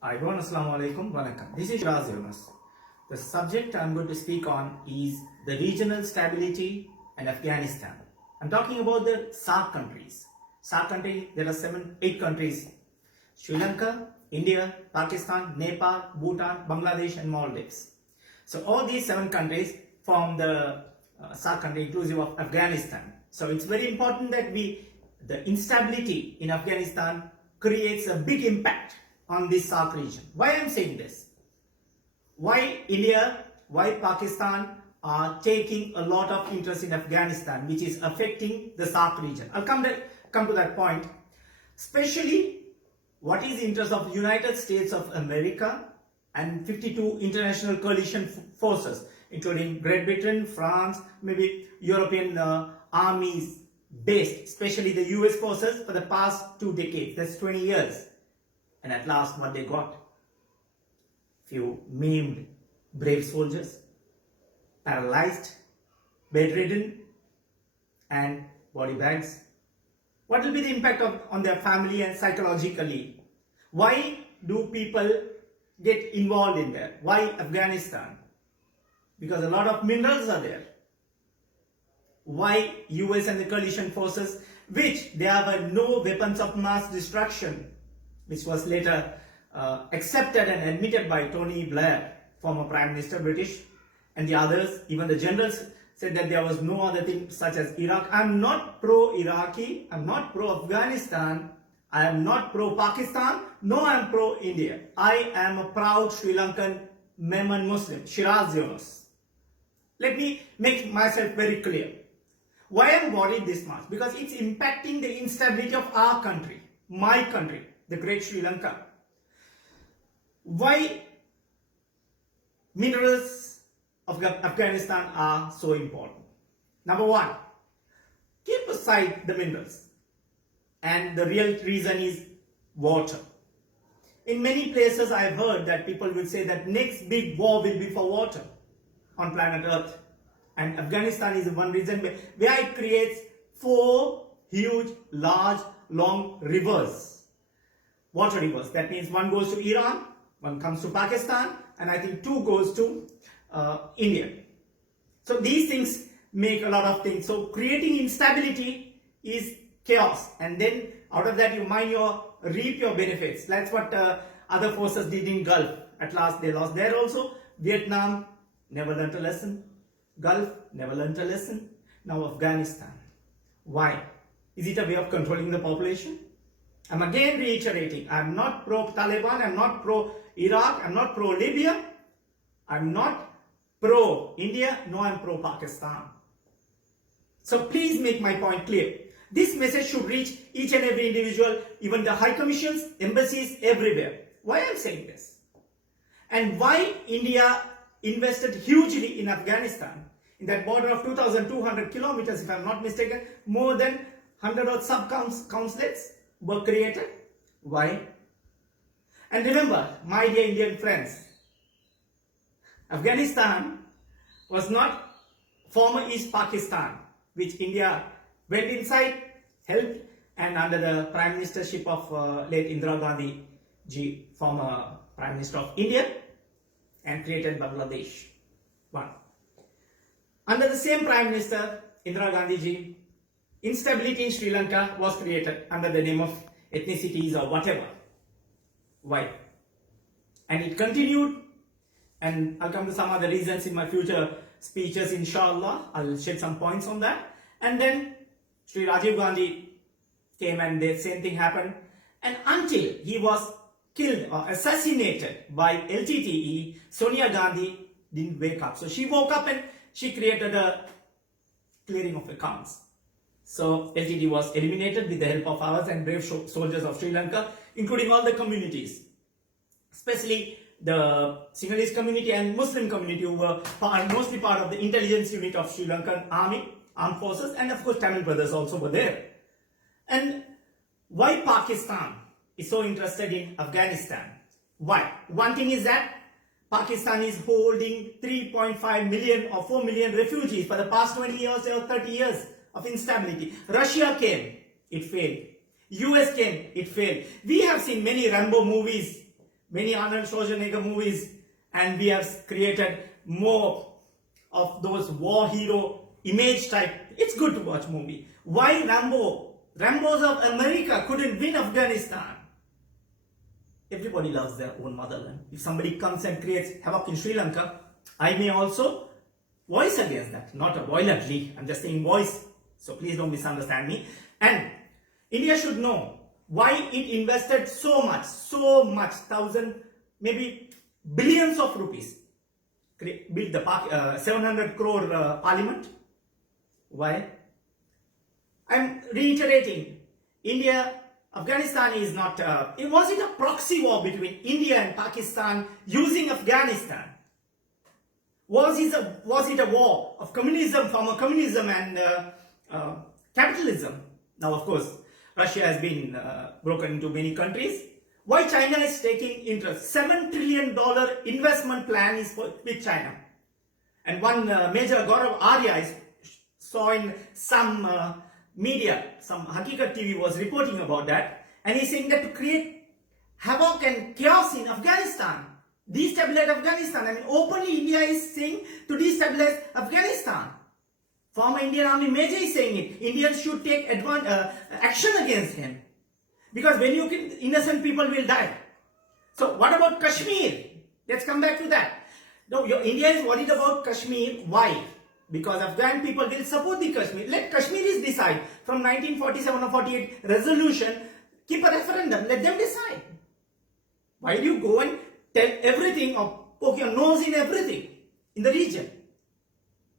Everyone, Assalamu alaikum, Vanakkam. This is Yunus. The subject I'm going to speak on is the regional stability in Afghanistan. I'm talking about the SAARC countries. SAARC countries, there are 8 countries: Sri Lanka, India, Pakistan, Nepal, Bhutan, Bangladesh, and Maldives. So all these 7 countries form the SAARC country, inclusive of Afghanistan. So it's very important that the instability in Afghanistan creates a big impact on this SAARC region. Why I'm saying this? Why India, why Pakistan are taking a lot of interest in Afghanistan, which is affecting the SAARC region. I'll come to that point. Especially, what is the interest of United States of America and 52 international coalition forces, including Great Britain, France, maybe European armies based, especially the US forces for the past 2 decades, that's 20 years. And at last, what they got? Few maimed brave soldiers, paralyzed, bedridden, and body bags. What will be the impact on their family and psychologically? Why do people get involved in that? Why Afghanistan? Because a lot of minerals are there. Why US and the coalition forces, which there were no weapons of mass destruction, which was later accepted and admitted by Tony Blair, former Prime Minister British, and the others, even the generals, said that there was no other thing such as Iraq. I'm not pro-Iraqi, I'm not pro-Afghanistan, I am not pro-Pakistan, no, I'm pro-India. I am a proud Sri Lankan Memon Muslim, Shiraz Yunus. Let me make myself very clear. Why I'm worried this much? Because it's impacting the instability of our country, my country, the great Sri Lanka. Why minerals of Afghanistan are so important? Number one, keep aside the minerals. And the real reason is water. In many places I've heard that people will say that next big war will be for water on planet Earth. And Afghanistan is one reason where it creates 4 huge, large, long rivers. Water rivers. That means one goes to Iran, one comes to Pakistan, and I think 2 goes to India. So these things make a lot of things. So creating instability is chaos, and then out of that you reap your benefits. That's what other forces did in Gulf. At last they lost there also. Vietnam never learned a lesson. Gulf never learned a lesson. Now Afghanistan. Why? Is it a way of controlling the population? I'm again reiterating, I'm not pro-Taliban, I'm not pro-Iraq, I'm not pro-Libya, I'm not pro-India, no, I'm pro-Pakistan. So please make my point clear. This message should reach each and every individual, even the high commissions, embassies, everywhere. Why I'm saying this? And why India invested hugely in Afghanistan, in that border of 2,200 kilometers, if I'm not mistaken, more than 100 odd sub-consulates were created. Why? And remember, my dear Indian friends, Afghanistan was not former East Pakistan, which India went inside, helped, and under the Prime Ministership of late Indira Gandhi ji, former Prime Minister of India, and created Bangladesh. One. Under the same Prime Minister, Indira Gandhi ji, instability in Sri Lanka was created under the name of ethnicities or whatever. Why? And it continued, and I'll come to some other reasons in my future speeches, inshallah. I'll shed some points on that. And then Sri Rajiv Gandhi came and the same thing happened. And until he was killed or assassinated by LTTE, Sonia Gandhi didn't wake up. So she woke up and she created a clearing of accounts. So LTTE was eliminated with the help of ours and brave soldiers of Sri Lanka, including all the communities, especially the Sinhalese community and Muslim community, who were mostly part of the intelligence unit of Sri Lankan army, armed forces, and of course Tamil brothers also were there. And why Pakistan is so interested in Afghanistan? Why? One thing is that Pakistan is holding 3.5 million or 4 million refugees for the past 20 years or 30 years of instability. Russia came, it failed. US came, it failed. We have seen many Rambo movies many Arnold Schwarzenegger movies, and we have created more of those war hero image type. It's good to watch movie. Why Rambos of America couldn't win Afghanistan? Everybody loves their own motherland. If somebody comes and creates havoc in Sri Lanka, I may also voice against that. Not violently, I'm just saying voice. So please don't misunderstand me. And India should know why it invested so much, thousand, maybe billions of rupees, built the 700 crore parliament. Why? I'm reiterating, Afghanistan is not, it wasn't a proxy war between India and Pakistan using Afghanistan. Was it a war of communism, former communism and capitalism? Now, of course, Russia has been broken into many countries. Why China is taking interest? $7 trillion investment plan is with China. And one Major Gaurav Arya saw in some media, some Hakikat TV was reporting about that. And he's saying that to create havoc and chaos in Afghanistan, destabilize Afghanistan. I mean, openly India is saying to destabilize Afghanistan. Former Indian Army Major is saying it. Indians should take action against him. Because when you kill innocent people will die. So what about Kashmir? Let's come back to that. No, India is worried about Kashmir. Why? Because Afghan people will support the Kashmir. Let Kashmiris decide. From 1947 or 48 resolution, keep a referendum. Let them decide. Why do you go and tell everything or poke your nose in everything in the region?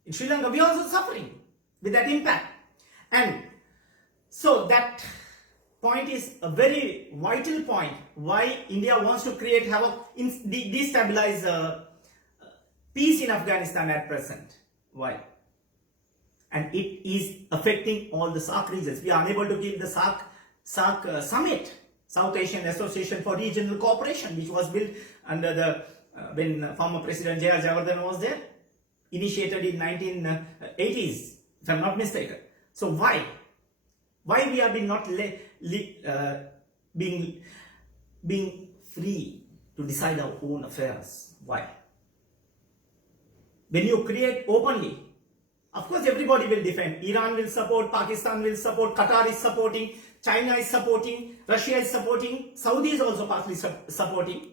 In Sri Lanka, we are also suffering with that impact. And so that point is a very vital point. Why India wants to create havoc, destabilize peace in Afghanistan at present. Why? And it is affecting all the SAARC regions. We are unable to give the SAARC summit, South Asian Association for Regional Cooperation, which was built under the when former President J.R. Jayawardena was there, initiated in 1980s, if I'm not mistaken. So why? Why we are being free to decide our own affairs? Why? When you create openly, of course everybody will defend. Iran will support, Pakistan will support, Qatar is supporting, China is supporting, Russia is supporting, Saudi is also partly supporting.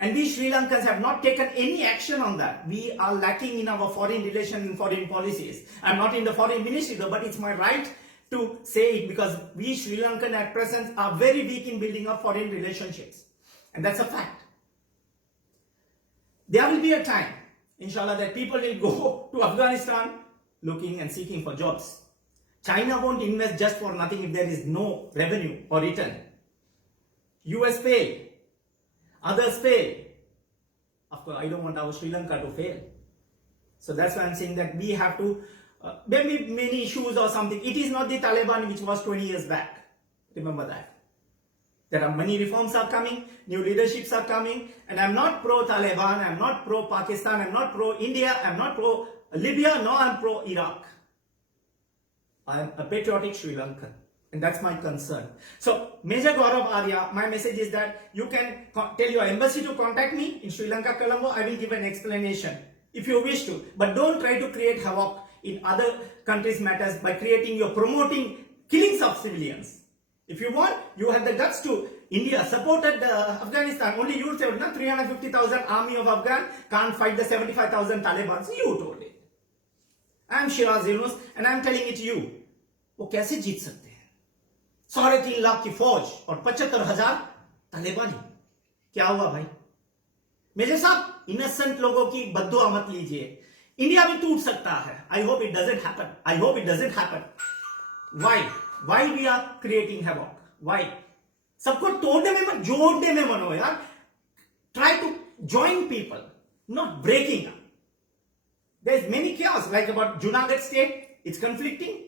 And we Sri Lankans have not taken any action on that. We are lacking in our foreign relations and foreign policies. I'm not in the foreign ministry though, but it's my right to say it because we Sri Lankan at present are very weak in building up foreign relationships. And that's a fact. There will be a time, inshallah, that people will go to Afghanistan looking and seeking for jobs. China won't invest just for nothing if there is no revenue or return. US fail. Others fail. Of course, I don't want our Sri Lanka to fail. So that's why I'm saying that we have to, maybe many issues or something. It is not the Taliban which was 20 years back. Remember that. There are many reforms are coming, new leaderships are coming, and I'm not pro-Taliban, I'm not pro-Pakistan, I'm not pro-India, I'm not pro-Libya, no, I'm pro-Iraq. I'm a patriotic Sri Lankan. And that's my concern. So, Major Gaurav Arya, my message is that you can tell your embassy to contact me in Sri Lanka, Colombo. I will give an explanation if you wish to. But don't try to create havoc in other countries' matters by promoting killings of civilians. If you want, you have the guts to. India supported Afghanistan. Only you said, no, 350,000 army of Afghan can't fight the 75,000 Taliban. So you told it. I am Shiraz Yunus and I am telling it to you. वो कैसे जीत सकते हैं? 3.5 लाख की फौज और 75,000 तालिबानी. क्या हुआ भाई? मेजर साहब, इनोसेंट लोगों की बद्दुआ मत लीजिए. इंडिया भी टूट सकता है. I hope it doesn't happen. I hope it doesn't happen. Why? Why we are creating havoc? Why? सबको तोड़ने में मत, जोड़ने में मनो यार. Try to join people, not breaking up. There is many chaos, like about Junagadh state, it's conflicting.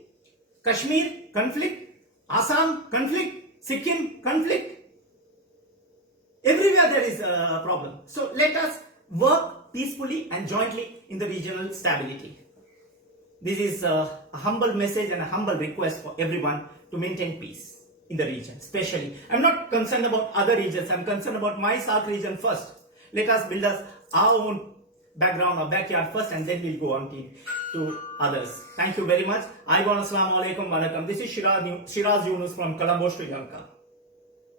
Kashmir, conflict. Assam, conflict. Sikkim, conflict. Everywhere there is a problem. So let us work peacefully and jointly in the regional stability. This is a humble message and a humble request for everyone to maintain peace. in the region, especially. I'm not concerned about other regions. I'm concerned about my SAARC region first. Let us build us our own background or backyard first, and then we'll go on to others. Thank you very much. Assalamu alaikum, walaikum. This is Shiraz Yunus from Colombo, Sri Lanka.